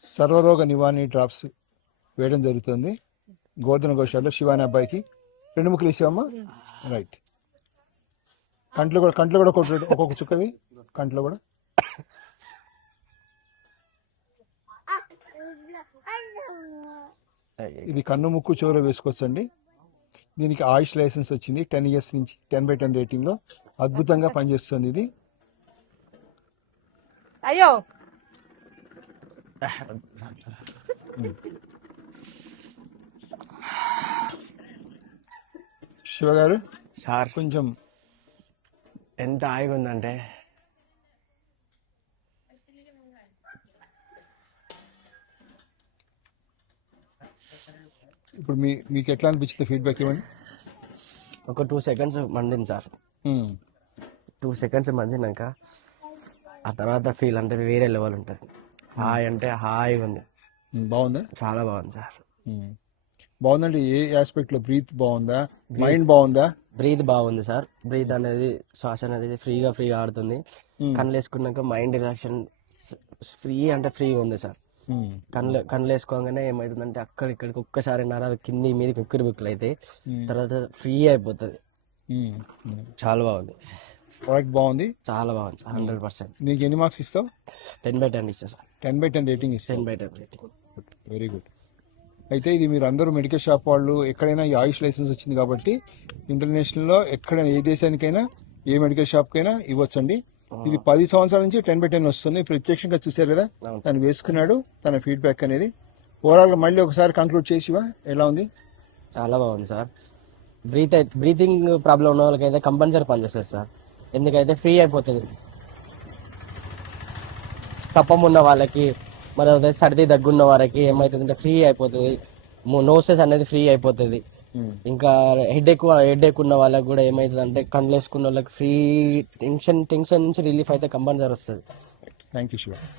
సర్వరోగ నివారణి డ్రాప్స్ వేయడం జరుగుతుంది గోధుమ గోశాలలో శివాని అబ్బాయికి. 2 ముక్కలు వేసావమ్మా, రైట్. కంట్లో కూడా కొట్టు, ఒక్కొక్క చుక్కవి కంట్లో కూడా. ఇది కన్ను ముక్కు చెవులో వేసుకోవచ్చండి. దీనికి ఆయుష్ లైసెన్స్ వచ్చింది 10 years నుంచి 10/10 రేటింగ్లో. అద్భుతంగా పనిచేస్తుంది ఇది. అయ్యో శివ గారు సార్ కొంచెం ఎంత హాయిగా ఉందంటే ఇప్పుడు మీకు ఎట్లా అనిపించింది ఫీడ్బ్యాక్ ఇవ్వండి. ఒక 2 seconds మండింది సార్. 2 seconds మందినాక ఆ తర్వాత ఫీల్ అంటే వేరే లెవెల్ ఉంటుంది. హాయ్ అంటే హాయిగా ఉంది. బాగుందా? చాలా బాగుంది సార్. బాగుందంటే ఏ ఆస్పెక్ట్ లో? బ్రీత్ బాగుందా? మైండ్ బాగుందా? బ్రీత్ బాగుంది సార్. బ్రీత్ అనేది శ్వాస అనేది ఫ్రీగా ఆడుతుంది. కళ్ళు వేసుకున్నాక మైండ్ రిలాక్షన్ ఫ్రీగా ఉంది సార్. కళ్ళు వేసుకోగానే ఏమవుతుందంటే అక్కడిక్కడికి ఒక్కసారి నరాలు కింది మీదకి ఉక్కిరి బిక్కులు అయితే తర్వాత ఫ్రీ అయిపోతుంది. చాలా బాగుంది. ప్రోడక్ట్ బాగుంది, చాలా బాగుంది సార్. 100%. నీకు ఎన్ని మార్క్స్ ఇస్తావు? 10/10 ఇస్తా సార్. 10/10 రేటింగ్ ఇస్తావు. 10/10 రేటింగ్. Very good. అయితే ఇది మీరు అందరూ మెడికల్ షాప్ వాళ్ళు ఎక్కడైనా ఈ ఆయుష్ లైసెన్స్ వచ్చింది కాబట్టి ఇంటర్నేషనల్లో ఎక్కడైనా ఏ దేశానికైనా ఏ మెడికల్ షాప్కైనా ఇవ్వచ్చండి. ఇది 10 సంవత్సరాల నుంచి 10/10 వస్తుంది. ప్రత్యక్షంగా చూశారు కదా, తను వేసుకున్నాడు, తన ఫీడ్బ్యాక్ అనేది. ఓవరాల్గా మళ్ళీ ఒకసారి కంక్లూడ్ చేసివా, ఎలా ఉంది? చాలా బాగుంది సార్. బ్రీతింగ్ ప్రాబ్లం ఉన్న వాళ్ళకైతే కంపల్సరీ పనిచేస్తుంది సార్. ఎందుకైతే ఫ్రీ అయిపోతుంది. కప్పం ఉన్న వాళ్ళకి, మరి సర్ది దగ్గున్న వారికి ఏమవుతుందంటే ఫ్రీ అయిపోతుంది. నోసెస్ అనేది ఫ్రీ అయిపోతుంది. ఇంకా హెడేక్ ఉన్న వాళ్ళకి కూడా ఏమవుతుంది అంటే కళ్ళు వేసుకున్న వాళ్ళకి ఫ్రీ టెన్షన్ నుంచి రిలీఫ్ అయితే కంపల్సరీ వస్తుంది. Thank you Shiva.